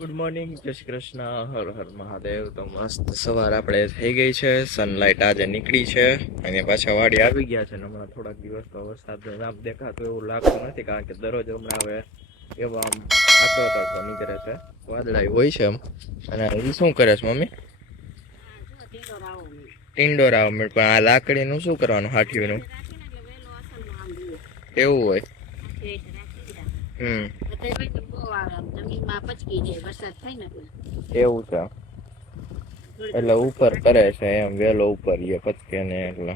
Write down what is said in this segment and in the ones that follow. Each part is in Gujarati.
ગુડ મોર્નિંગ, જય શ્રી કૃષ્ણ, હર હર મહાદેવ. તો મસ્ત સવાર આપણે થઈ ગઈ છે, સનલાઇટ આજે નીકળી છે અને પાછા વાડી આવી ગયા છે. હમણાં થોડાક દિવસ તો વરસાદ આમ દેખાતું એવું લાગતું નથી, કારણ કે દરરોજ હમણાં હવે એવો આમ આટલો તડકો નીકળે છે, વાદળાઈ હોય છે એમ. અને એ શું કરે છે મમ્મી? ટિંડોરા પણ આ લાકડીનું શું કરવાનું? હાઠીનું એવું હોય. એવું છે, એટલે ઉપર કરે છે એમ, વેલો ઉપર પચકે ને એટલે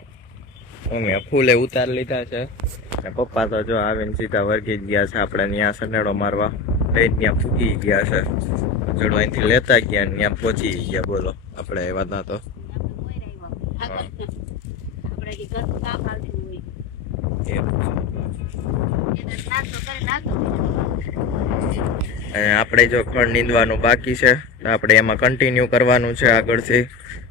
અમે ફૂલે ઉતારી લીધા છે. ને પપ્પા તો જો આવીને સીધા વર્ગી જ ગયા છે, આપણે ત્યાં સનેડો મારવા ત્યાં ફૂકી ગયા છે. ચડો અહીંથી લેતા ગયા ને ત્યાં પહોંચી ગયા. બોલો, આપણે એવા હતા તો આપણે જો ખડ નીંદવાનું બાકી છે તો આપણે એમાં કન્ટિન્યુ કરવાનું છે આગળથી.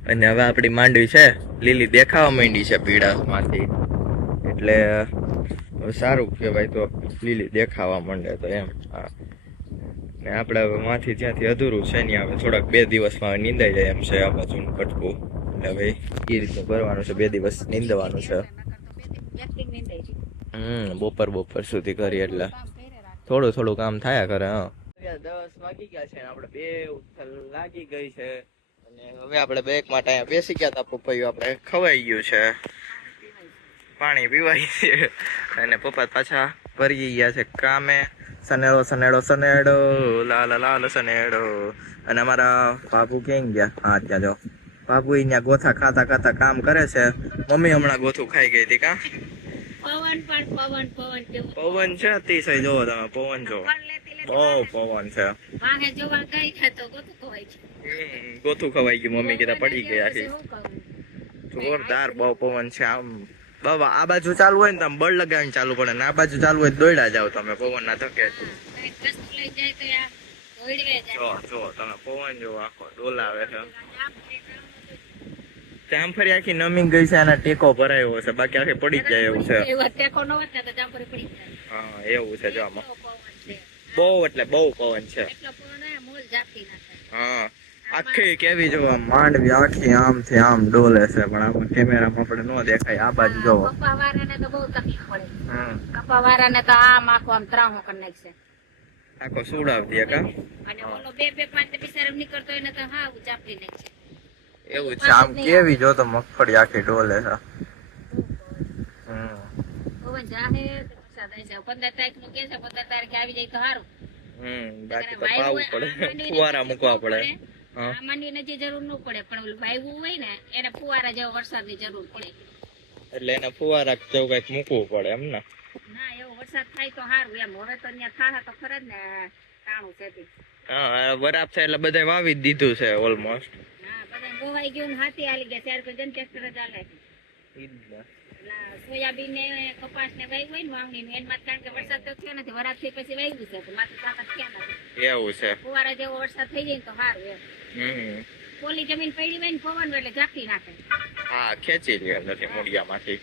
અને હવે આપણી માંડવી છે લીલી દેખાવા માંડી છે પીળામાંથી, એટલે સારું કહેવાય. તો લીલી દેખાવા માંડે તો એમ. ને આપણે હવે માંથી જ્યાંથી અધૂરું છે ને હવે થોડાક 2 દિવસમાં નીંદાઈ જાય એમ છે આ બાજુનું કટકું. એટલે હવે એ રીતે કરવાનું છે, 2 દિવસ નીંદવાનું છે. બપોર સુધી કરી એટલે થોડું થોડું કામ થયા કરે. 10 વાગી ગયા છે, આપણે 2 ઉથલ લાગી ગઈ છે. અને હવે આપણે બ્રેક માટે અહીંયા બેસી ગયા હતા. પપૈયું આપણે ખવાઈ ગયું છે, પાણી પીવાય છે. અને પપ્પા પાછા ભરી ગયા છે કામે. સનેડો સનેડો સનેડો, લાલ લાલ સનેડો. અને અમારા બાપુ ક્યાં ગયા? હા, ત્યાં જો બાપુ અહીંયા ગોથા ખાતા ખાતા કામ કરે છે. મમ્મી હમણાં ગોથું ખાઈ ગઈ હતી. કા પવન છે અતિશય, જોવો તમે પવન જો, બહુ પવન છે. ગોથું ખવાઈ ગયું. મમ્મી કીધા પડી ગયા છે. જોરદાર બહુ પવન છે. આમ બાબા આ બાજુ ચાલુ હોય ને તમે બળ લગાવીને ચાલુ પડે, ને આ બાજુ ચાલુ હોય દોડ્યા જાવ તમે પવન ના ધકે. જો તમે પવન જો આખો ડોલાવે છે. જામફળી આખી નમી ગઈ છે, આના ટેકો ભરાયો છે, બાકી આખી પડી જ જાય એવું છે. હા, એવું છે. જો આમાં બહુ એટલે બહુ પવન છે. હા, આખી કેવી જો માંડવી આખી આમથી આમ ડોલે છે, પણ આમાં કેમેરામાં આપણે ન દેખાય. આ બાજુ જોવો, કપા વાળાને તો બહુ તકલીફ પડે. કપા વાળાને તો આમ આખો ત્રાહો કરી નાખશે, આખો સુડાવતી કા. અને ઓલો 2-5 બિચારો નીકળતો એને તો હા ચાપી નાખશે. એવું છે. આમ કેવી જો તો મગફળી આખી ડોલે છે. પવન જાહે વરસાદ આવશે. 15 તારીખ નું કે છે, 15 તારીખે આવી જાય તો સારું. બાકી તો પાવું પડે, ફુવારા મૂકવા પડે. માંડવી ને જે જરૂર ન પડે, પણ ઓલું વાયવું હોય ને એને ફુવારા જેવો વરસાદની જરૂર પડે, એટલે એને ફુવારા જેવું કઈક મૂકવું પડે એમ ને. ના, એવો વરસાદ થાય તો સારું એમ. હવે તો ત્યાં થાહે તો ખરે જ ને, ટાણું છે. હા, બરાબર છે. એટલે બધા વાવી જ દીધું છે ઓલમોસ્ટ. હા, બધા ગોવાઈ ગયું, હાથી હાલી ગયા. ત્યાર પછી ટ્રેક્ટર જ ચાલે. સોયાબીન ને કપાસ ને વાવ્યું હોય ને વાવણી નું એમાં, કારણ કે વરસાદ તો થયો નથી, વરાપ થી પછી વાવ્યું છે તો માથે તાકાત ક્યાં નથી. એવું છે. ફુવારા જેવો વરસાદ થઈ જાય તો સારું એમ. પોલી જમીન પડી હોય ને પવન એટલે ઝાંકી નાખે. હા, ખેંચી લે નથી મૂળિયામાંથી.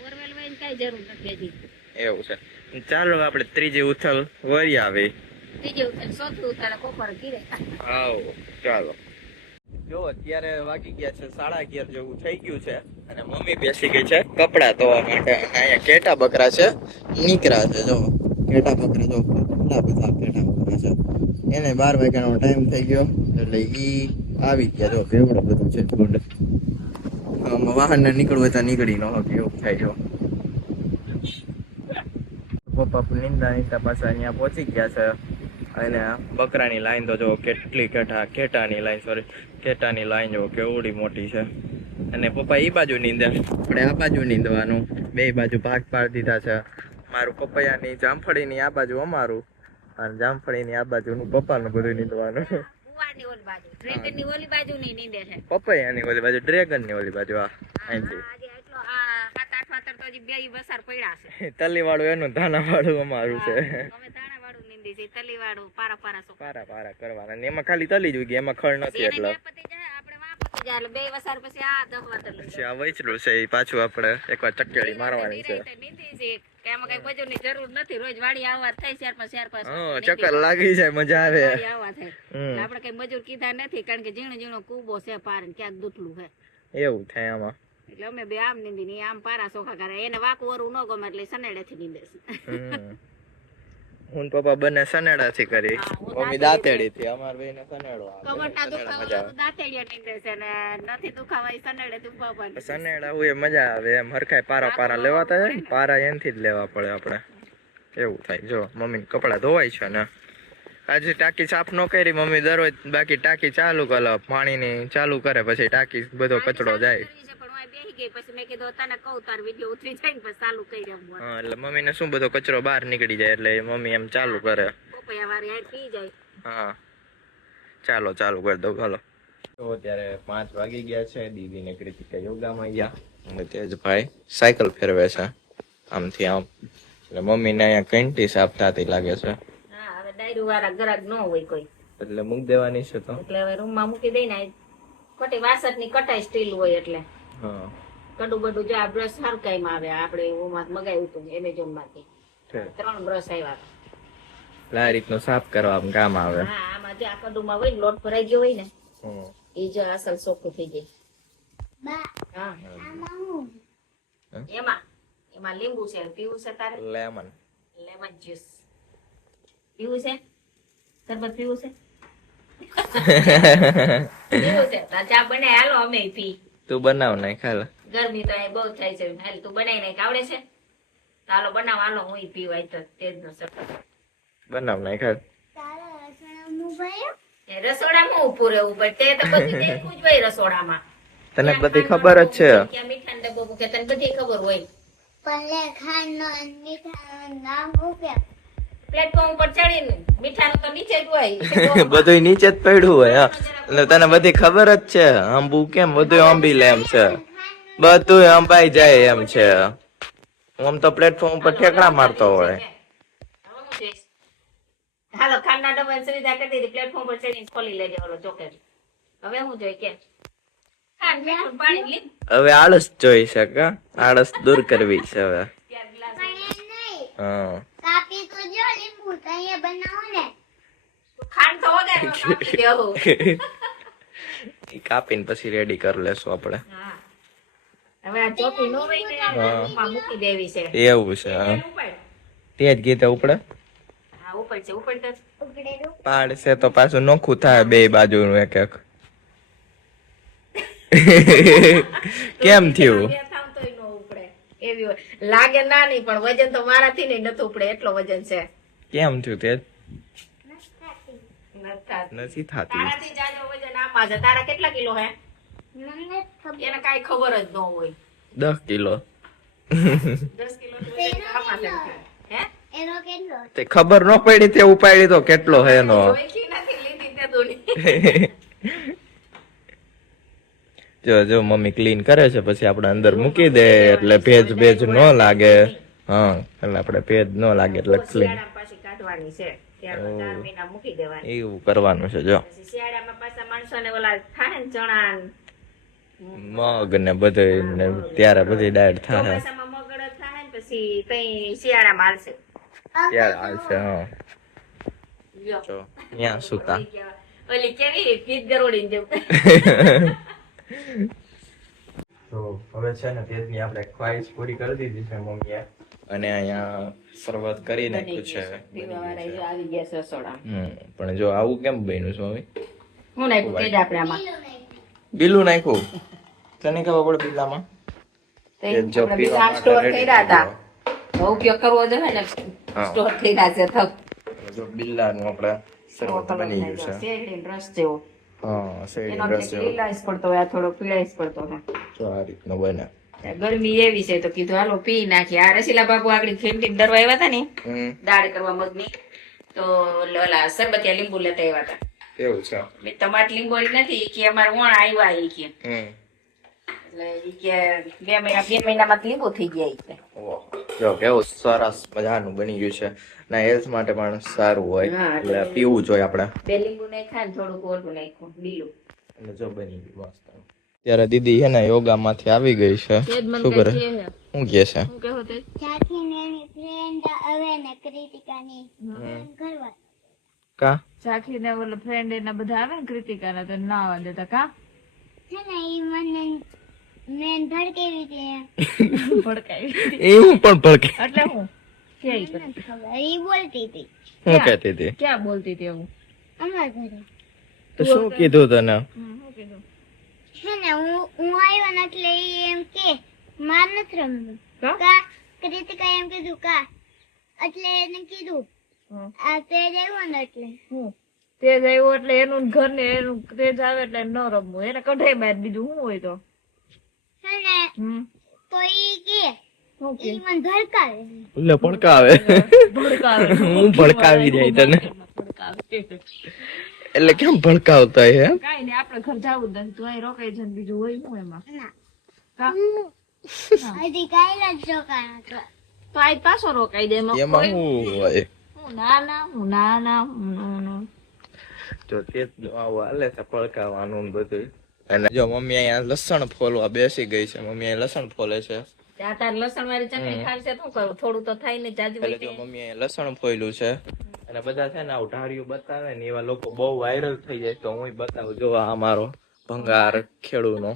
બોરવેલ હોય ને કઈ જરૂર નથી હજી. એવું છે. ચાલો આપણે ત્રીજી ઉથલ વળી આવી. ત્રીજી ઉથલ, ચોથી ઉથલ કોપર ગીરે. હા, ચાલો. જો અત્યારે વાગી ગયા છે 11:30 જેવું થઈ ગયું છે, અને મમ્મી બેસી ગઈ છે કપડા ધોવા માટે. અહીંયા કેટા બકરા છે નીકળ્યા છે. જો કેટા બકરા, જો કેટલા બધા કેટા બકરા છે. એને 12 વાગ્યાનો ટાઈમ થઈ ગયો એટલે ઈ આવી ગયા. જો કેવડો બધું છે ઝુંડ. વાહન ને નીકળવું હોય તો નીકળી ન શકે એવું થાય. જો પપ્પા નીંદા પાછા અહીંયા પહોંચી ગયા છે. અને બકરાની લાઈન તો જો કેટલી કેટાની લાઈન, સોરી કેટાની લાઈન જો કેવડી મોટી છે. અને પપ્પા એ બાજુ નીંદે, આપણે આ બાજુ નીંદવાનું. 2 બાજુ ભાગ પાડી દીધા છે. મારું પપૈયાની જામફળીની આ બાજુ અમારું, અને જામફળીની આ બાજુનું પપ્પાનું બધું નીંદવાનું. પપૈયાની ઓલી બાજુ, ડ્રેગનની ઓલી બાજુ. તલી વાળું એનું, ધાણા વાળું અમારું છે. પારા પારા કરવાના, એમાં ખાલી તલી જ ઉગી, એમાં ખડ નથી એટલે. જાય એટલે 2 વસાર પછી આ 10 વાતર લઈ પછી આ વૈચલું છે એ પાછું આપણે એકવાર ચક્કેડી મારવાની છે. નીતિ છે એમાં કઈ મજૂરની જરૂર નથી, રોજ વાડી આવવા થાય 4-5 હા ચક્કર લાગી જાય, મજા આવે. આવવા થાય એટલે આપણે કઈ મજૂર કીધા નથી, કારણ કે ઝીણો ઝીણો કૂબો છે પાર ને ક્યાંક દૂટલું છે એવું થાય આમાં. એટલે અમે બે આમ નીંદી ને આમ પારા સોખા કરે, એને વાકું વરું ન ગમે એટલે સનેડેથી નીંદે છે. હું પપ્પા બંને સનેડાથી કરી, મમ્મી દાંતેડી થી. અમાર બેને સનેડો આવે, કમરના દુખાવા દાંતેડિયા નીંદે છે ને નથી દુખાવા ઈ સનેડેથી ઉભા પડે. સનેડા હોય મજા આવે એમ, હરખાય પારા લેવાતા જાય ને, પારા એનથી જ લેવા પડે આપણે, એવું થાય. જો મમ્મી કપડા ધોવાય છે ને આજે ટાંકી સાફ ન કરી મમ્મી દરરોજ, બાકી ટાંકી ચાલુ કરે પાણીની ચાલુ કરે પછી ટાંકી બધો કચરો જાય. એટલે મમ્મી ને શું બધો કચરો બહાર નીકળી જાય એટલે મમ્મી એમ ચાલુ કરે. હા ચાલો ચાલુ કરી દઉં. હાલો તો અત્યારે 5 વાગી ગયા છે. દીદી ને કૃતિકા યોગામાં ગયા અને તેજભાઈ સાયકલ ફેરવે છે આમથી આમ. એટલે મમ્મી ને અહીંયા કંટી સાફ થતી લાગે છે. ડાયરું વાળા ગ્રાહક ન હોય કોઈ એટલે મૂકી દેવાની છે. તો એટલે હવે રૂમ માં મૂકી દઈ ને, ખોટી વાસટ ની કટાઈ સ્ટીલ હોય એટલે હા કડું બધું જો આ બ્રશ હરકાઈમાં આવે. આપણે ઓમાં મગાવ્યું હતું એમેઝોન માંથી 3 બ્રશ આવ્યા. આ રીતનું સાફ કરવા કામ આવે. હા આમાં જે આ કડુમાં હોય ને લોટ ભરાઈ ગયો હોય ને એ જો અસલ ચોખ્ખું થઈ જાય. હા એમાં લીંબુ છે, પીવું છે તારે? લેમન જ્યુસ પીવું છે? શરબત પીવું છે? પીવું છે તો ચા બનાય હાલો અમે પી. તું બનાવ નાખ હાલ. ગરમી તો અહીં બહુ થાય છે, હાલ તું બનાવી નાખ. આવડે છે? હાલો બનાવ હાલો, હું પીવાય તો તેજનો શરબત બનાવ નાખ હાલ. રસોડામાં ઉભું રહેવું પડે, તે તો બધું દેખવું જ હોય રસોડામાં. તને બધી ખબર જ છે. ક્યાં મીઠાનો ડબ્બો મૂકે તને બધી ખબર હોય. પ્લેટફોર્મ ઉપર ચડીને મીઠાનું તો નીચે જ હોય. બધું નીચે જ પડ્યું હોય. એટલે તને બધી ખબર જ છે. આંબુ કેમ બધું આંબી લે એમ છે, બધું આંબાઈ જાય એમ છે. આમ તો પ્લેટફોર્મ ઉપર ઠેકડા મારતો હોય. હાલો ખાંડના ડબ્બાની સુવિધા કરી દીધી, પ્લેટફોર્મ પર ચડીને ખોલી લેજે ઓલો ચોકેટ. હવે હું જોઈ કે હવે આળસ જોઈ શકે, આળસ દૂર કરવી છે હવે. હા કાપીને પછી રેડી કરી લેશું આપણે. હવે આ ચોકી નો હોય ને મૂકી દેવી છે. એવું છે તે જ ગીતે ઉપડે. હા ઉપર છે, ઉપર તો પાડ છે તો પાછું નોખું થાય બે બાજુનું એક એક. કેમ થયું? એવી લાગે નાની પણ વજન તો મારાથી નહીં નથી ઉપડે એટલો વજન છે. કેમ થયું તે? નથી થાતી. તારાથી જાજો વજન આમાં છે. તારા કેટલા કિલો હે? એને કાઈ ખબર જ ન હોય. 10 કિલો. 10 કિલો આમાં છે. હે એનો કેટલો? તે ખબર ન પડી તે ઉપાડી તો કેટલો હે એનો. જોઈતી નથી લીધી તે દોની. જો મમ્મી ક્લીન કરે છે પછી આપણે અંદર મૂકી દે એટલે ભેજ ન લાગે. હા એટલે આપણે ભેજ ન લાગે એટલે ક્લીન પાછી કાઢવાની છે. ત્યારબાદ 4 મહિના મૂકી દેવાની. એવું કરવાનું છે. જો શિયાળામાં પાછા માણસોને ઓલા થાય ને ચણા મગ ને બધું ને ત્યારે બધી ડાયટ થાય. ચોમાસામાં મગળ થાય ને પછી તઈ શિયાળામાં હાલશે. ત્યારે હાલશે. હા જો ત્યાં સુતા ઓલી કેવી પીત ગરોડી જેવું. તો હવે છે ને તેજની આપણે ખ્વાહિશ પૂરી કરી દીધી છે મમ્મીએ, અને અહીંયા શરૂઆત કરી નાખ્યું છે. આવી ગયા છે રસોડા. પણ જો આવું કેમ બન્યું છે મમ્મી? હું નાખ્યું કે આપણે આમાં બીલું નાખ્યું. તને ખબર પડે બીલામાં? જો બીલા સ્ટોર કર્યા હતા, ઉપયોગ કરવો જોઈએ ને, સ્ટોર કર્યા છે થક. જો બિલ્લાનું આપણે શરૂઆત બની ગયું છે. શેરડીનો રસ જેવો. હા શેરડીનો એનો રસ જેવો. લીલાશ પડતો હોય, થોડો પીળાશ પડતો હોય. તો આ રીતનો બને. ગરમી એવી છે તો કીધું હાલો પી નાખી. આ રસીલા બાપુ આગળ ખેંટીને દરવા આવ્યા હતા ને દાળ કરવા મગની, તો ઓલા સરબતિયા લીંબુ લેતા આવ્યા હતા. એવું છે? ટમાટ લીંબુ નથી કે અમારે વણ આવ્યા એ કે, એટલે ઈ કે 2 મહિનામાં લીંબુ થઈ ગયા. જો કેવું સરસ મજાનું બની ગયું છે. ના હેલ્થ માટે પણ સારું હોય એટલે પીવું જોઈએ આપણે. 2 લીંબુ નાખ્યા ને થોડુંક ઓલું નાખ્યું બીલું. અને જો બની ગયું મસ્ત. ત્યારે દીદી છે ને યોગા માંથી આવી ગઈ છે. શું કરે? શું કે છે? કા સાખી ને ઓલો ફ્રેન્ડ એના બધા આવે ને કૃતિકા ના તો ના આવવા દેતા કા છે ને ઈ મને મેન ભડકાવી દે ભડકાવી એ હું પણ ભડકે એટલે હું કે ઈ બોલતી હતી હું કહેતી હતી ક્યાં બોલતી હતી એવું અમાર ઘરે તો શું કીધું તને શું કીધું છે ને હું આવ્યો ને એટલે ઈ એમ કે માર નથી રમવું કા કૃતિકા એમ કીધું કા એટલે એને કીધું આ તેજ આવ્યો ને એટલે તેજ આવ્યો એટલે એનું ઘર ને એનું તેજ આવે એટલે ન રમવું એને કઢાઈ બાદ બીજું શું હોય તો તો ઈ કે ઈ મને ભડકાવે એટલે ભડકાવે હું ભડકાવી જાય તને એટલે કેમ ભડકાવતા હે કાઈ નઈ આપણે ઘર જાવું જ નથી તું અહીં રોકાઈ છે બીજું હોય શું એમાં હજી કાઈ જ રોકાણ તો આજ પાછો રોકાઈ દે એમાં શું હોય ના જો તે આવું હાલે છે ભડકાવાનું બધું. અને જો મમ્મી અહીંયા લસણ ફોલવા બેસી ગઈ છે. મમ્મી અહીંયા લસણ ફોલે છે. લસણ વાળી ચટણી ખાશે શું કરું થોડું તો થાય ને જાજુ એટલે જો મમ્મી અહીંયા લસણ ફોલ્યું છે અને બધા છે ને આવું ઢાળિયું બતાવે ને એવા લોકો બહુ વાયરલ થઈ જાય તો હું બતાવું જો આ અમારો ભંગાર ખેડૂનો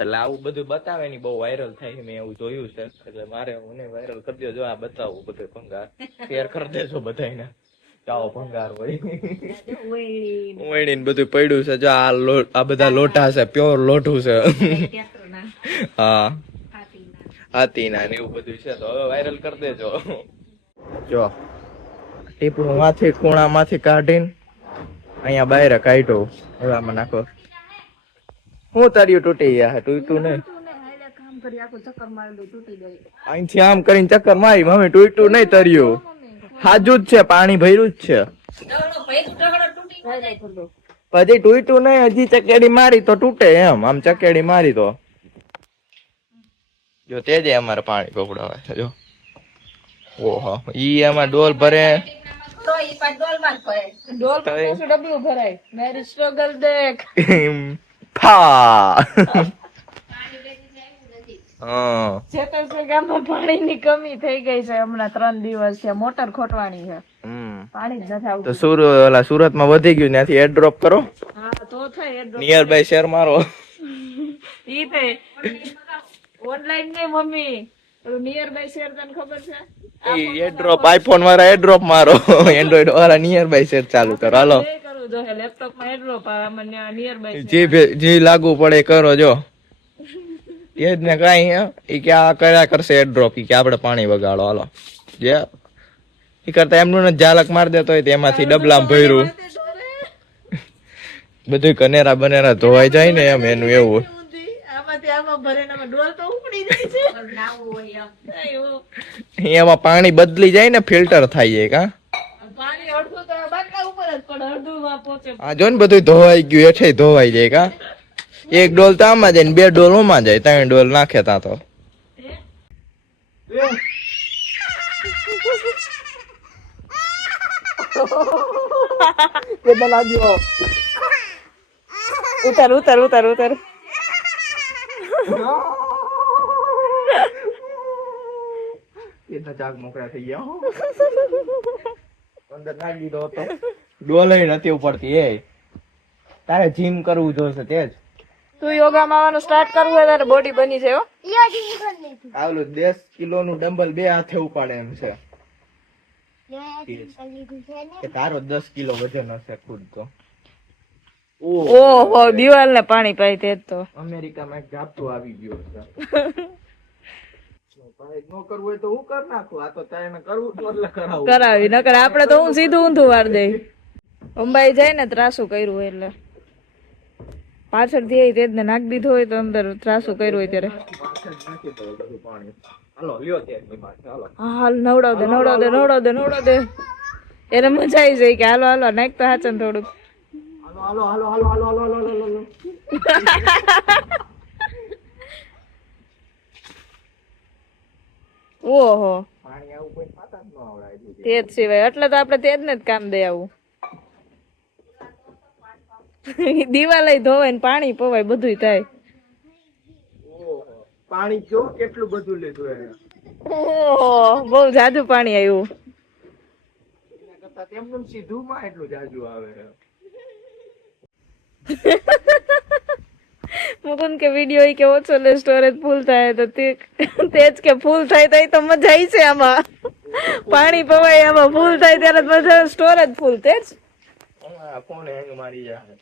એટલે આવું બધું બતાવે ને બહુ વાયરલ થાય મેં એવું જોયું છે એટલે મારે મને વાયરલ કરી દો જો આ બતાવું બધું ભંગાર શેર કરી દેજો બધાને ચાવો ભંગાર હોય ઓયડીને બધું પડ્યું છે જો આ બધા લોટા છે પ્યોર લોઠું છે હા હાથીના ને એવું બધું છે તો હવે વાયરલ કરી દેજો જો ટીપણું માંથી ખૂણામાંથી કાઢીને અહીંયા બહાર કાઢ્યું હવે આમાં નાખો હું તર્યું તૂટી ગયા તૂટ્યું નહીં અહીંથી આમ કરીને ચક્કર મારી મમ્મી તૂટ્યું નહીં તર્યું હાજુ જ છે પાણી ભર્યું જ છે પછી તૂટ્યું નહીં હજી ચકેડી મારી તો તૂટે એમ આમ ચકેડી મારી તો જો તે જ અમારે પાણી પકડાવે છે જો ઓહો ઈ એમાં ડોલ ભરે તો ઈ પાછ ડોલ માં ભરે ડોલ માં ડબલું ભરાય મેરી સ્ટ્રગલ દેખ ફા ગામમાં પાણીની કમી થઈ ગઈ છે હમણાં 3 દિવસ છે મોટર ખોટવાની છે પાણી જ નથી આવતું તો સુરત માં વધી ગયું ત્યાંથી એર ડ્રોપ કરો હા તો થાય AirDrop nearby share મારો ઈ થાય ઓનલાઈન ને મમ્મી નિયર બાય શેર તને ખબર છે એર ડ્રોપ આઈફોન વાળા એર ડ્રોપ મારો એન્ડ્રોઈડ વાળા નિયર બાય શેર ચાલુ કરો હાલો કરું જો લેપટોપ માં એર ડ્રોપ આવે નિયર બાય જે લાગુ પડે કરો જો એ જ ને કઈ ઈ કે આ કર્યા કરશે એર ડ્રોપ ઈ કે આપણે પાણી વગાડો હાલો જે ઈ કરતા એમનું ને ઝાલક માર દેતો હોય તેમાંથી ડબલામાં ભર્યું બધું કનેરા બનેરા ધોવાઈ જાય ને એમ એનું એવું એમાં પાણી બદલી જાય ને ફિલ્ટર થાય જાય કા હા જો ને બધું ધોવાઈ ગયું એઠે ધોવાઈ જાય કા એક ડોલ તો આમાં જાય ને 2 ડોલ ઓમાં જાય 3 ડોલ નાખે તા તો ઉતાર ઉતાર ઉતાર ઉતાર ચાક મોકળા થઈ ગયા અંદર નાખી દીધો હતો ડોલ નથી ઉપડતી એ તારે જીમ કરવું જોશે તેજ તું યોગા માં આવવાનું સ્ટાર્ટ કરવું હોય તારે બોડી બની જાય આવલું 10 કિલો નું ડમ્બલ 2 હાથે ઉપાડે એમ છે કે તારો 10 કિલો વજન હશે ખુદ તો ઓહો દિવાલ ને પાણી પાઈ તે તો અમેરિકામાં એક ઝાપટું આવી ગયું છે નો કરવું હોય તો હું કર નાખું આ તો તારે કરવું તો એટલે કરાવું કરાવી નકર આપણે તો હું સીધું ઊંધું વાર દે અંબાઈ જાય ને ત્રાસું કર્યું એટલે પાછળ થી તે ને નાખ દીધું હોય તો અંદર ત્રાસું કર્યું હોય ત્યારે હાલો લ્યો તે હાલો હાલ નવડાવ દે નવડાવ દે નવડાવ દે નવડાવ દે એને મજા આવી જાય કે હાલો હાલો નાખ તો હાચન થોડુંક હાલો હાલો હાલો હાલો હાલો હાલો હાલો ઓહો પાણી આવું કોઈ પાતા જ ન આવડાય તે જ સિવાય એટલે તો આપણે તે જ ને જ કામ દે આવું દિવાલે ધોવાય ને પાણી પવાય બધું થાય. પાણી જો કેટલું બધું લીધું એને. ઓહ બહુ જાદુ પાણી આવ્યું. એના કરતા તેમનું સીધું માં એટલું જાજુ આવે. મુકુંદ કે વિડીયો ઈ કે ઓછો લે સ્ટોરેજ ફૂલ થાય તો તેજ કે ફૂલ થાય તો મજા આવી છે આમાં. પાણી પવાય આમાં ફૂલ થાય ત્યારે મજા સ્ટોરેજ ફૂલ તેજ. ફોન હેંગ મારી જાય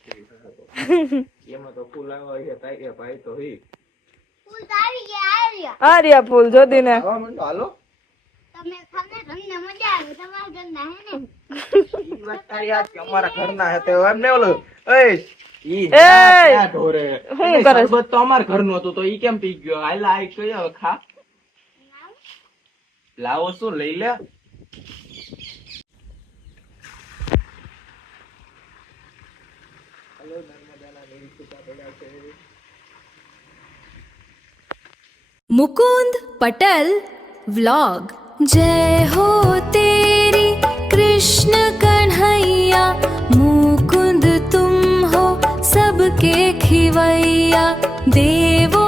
એમાં તો ફૂલ આવ્યા છે તાઈ ભાઈ તો હી ફૂલ આવી ગયા આ રહ્યા ફૂલ જોદી ને. હાલો તમે ખાને તમને મજા આવે તમારા ઘરના હે ને ઈ વાત તારી યાદ કે અમારા ઘરના હે તો એમને ઓલો એ ઈ એ! ક્યાં ઢોરે શું કરે? શરબત તો અમાર ઘરનું હતું તો ઈ કેમ પી ગયો? હાલ આ કઈ હવે ખા લાવો શું લઈ લે. मुकुंद पटेल व्लॉग। जय हो तेरी कृष्ण कन्हैया, मुकुंद तुम हो सबके खिवैया, देव